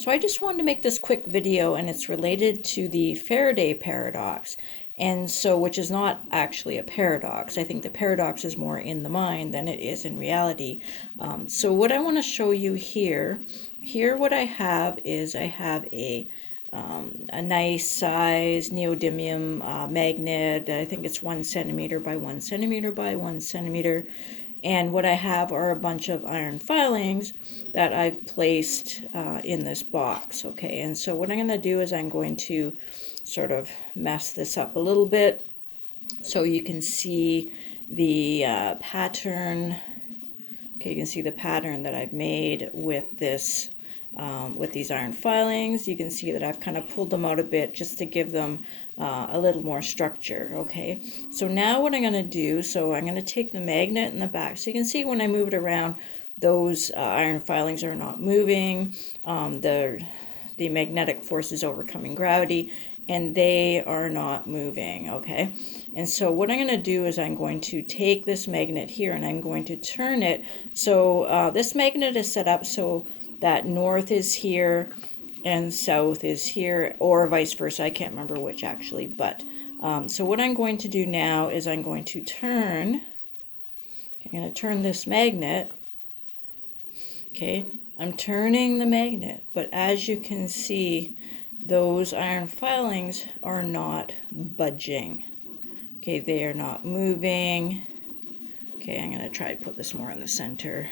So I just wanted to make this quick video, and it's related to the Faraday paradox. And so, which is not actually a paradox. I think the paradox is more in the mind than it is in reality. So what I want to show you here what I have is I have a nice size neodymium magnet. I think it's 1 centimeter by 1 centimeter by 1 centimeter. And what I have are a bunch of iron filings that I've placed in this box. Okay, and so what I'm going to do is I'm going to sort of mess this up a little bit so you can see the pattern. Okay, you can see the pattern that I've made with this with these iron filings. You can see that I've kind of pulled them out a bit just to give them a little more structure. Okay, so now what I'm going to do, so I'm going to take the magnet in the back. So you can see when I move it around, those iron filings are not moving. The magnetic force is overcoming gravity, and they are not moving. Okay, and so what I'm going to do is I'm going to take this magnet here and I'm going to turn it. So this magnet is set up so that north is here and south is here, or vice versa. I can't remember which actually, but so what I'm going to do now is I'm going to turn this magnet. Okay, I'm turning the magnet, but as you can see, those iron filings are not budging. Okay, they are not moving. Okay, I'm going to try to put this more in the center.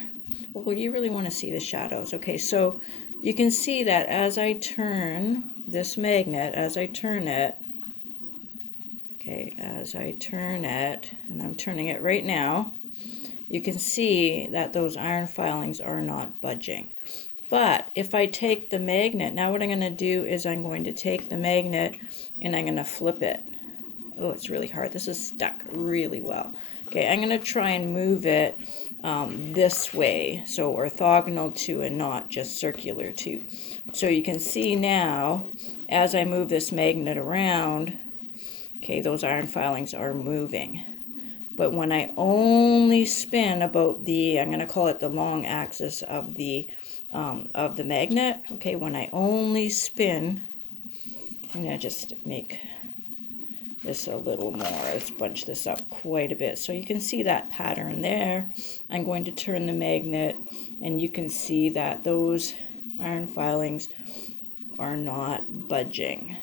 Well, you really want to see the shadows. Okay, so you can see that as I turn this magnet, as I turn it, and I'm turning it right now, you can see that those iron filings are not budging. But if I take the magnet, now what I'm going to do is I'm going to take the magnet and I'm going to flip it. Oh, it's really hard. This is stuck really well. Okay, I'm going to try and move it this way, so orthogonal to and not just circular to. So you can see now, as I move this magnet around, okay, those iron filings are moving. But when I only spin about the, I'm going to call it the long axis of the magnet, okay, when I only spin, I'm going to just make this a little more. Let's bunch this up quite a bit. So you can see that pattern there. I'm going to turn the magnet, and you can see that those iron filings are not budging.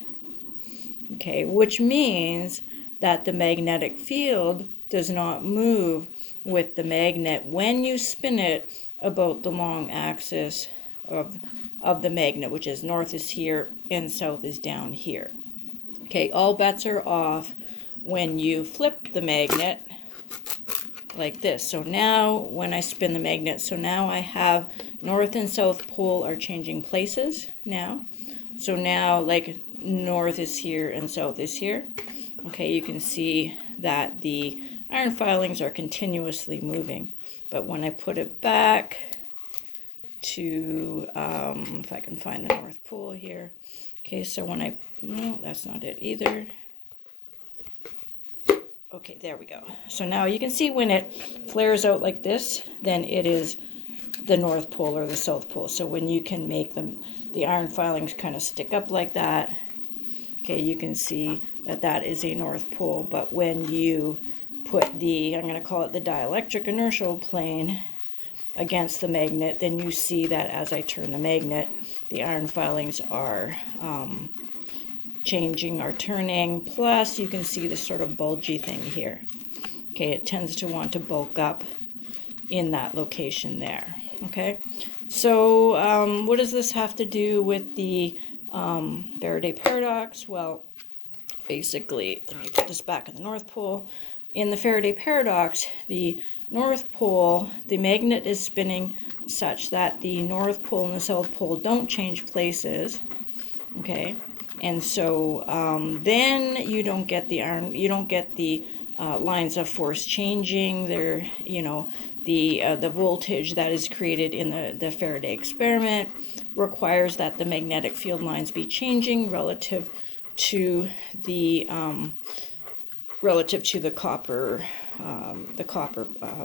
Okay, which means that the magnetic field does not move with the magnet when you spin it about the long axis of the magnet, which is north is here and south is down here. Okay, all bets are off when you flip the magnet like this. So now when I spin the magnet, so now I have north and south pole are changing places now. So now like north is here and south is here. Okay, you can see that the iron filings are continuously moving. But when I put it back to, if I can find the north pole here. Okay, so when no, that's not it either. Okay, there we go. So now you can see when it flares out like this, then it is the north pole or the south pole. So when you can make the iron filings kind of stick up like that, okay, you can see that that is a north pole. But when you put the, I'm going to call it the dielectric inertial plane against the magnet, then you see that as I turn the magnet, the iron filings are changing, are turning. Plus, you can see this sort of bulgy thing here. Okay, it tends to want to bulk up in that location there. Okay, so what does this have to do with the Faraday paradox? Well, basically, let me put this back in the North Pole. In the Faraday paradox, the North Pole, the magnet is spinning such that the North Pole and the South Pole don't change places. Okay, and so then you don't get the iron, you don't get the lines of force changing. There, you know, the voltage that is created in the Faraday experiment requires that the magnetic field lines be changing relative to the copper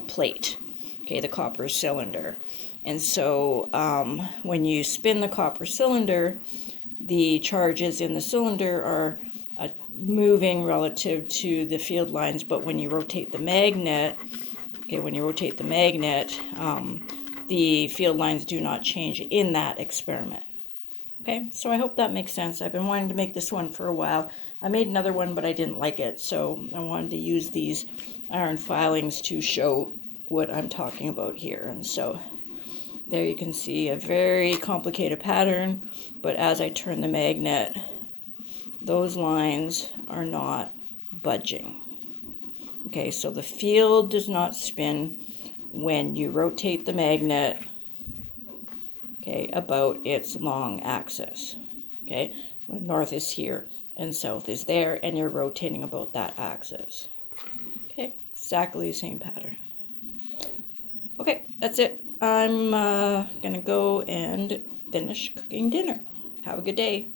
plate. Okay, the copper cylinder. And so when you spin the copper cylinder, the charges in the cylinder are moving relative to the field lines, but when you rotate the magnet, the field lines do not change in that experiment. Okay, so I hope that makes sense. I've been wanting to make this one for a while. I made another one, but I didn't like it, so I wanted to use these iron filings to show what I'm talking about here. And so there you can see a very complicated pattern, but as I turn the magnet, those lines are not budging. Okay, so the field does not spin when you rotate the magnet, okay, about its long axis. Okay, when north is here and south is there, and you're rotating about that axis. Okay, exactly the same pattern. Okay, that's it. I'm gonna go and finish cooking dinner. Have a good day.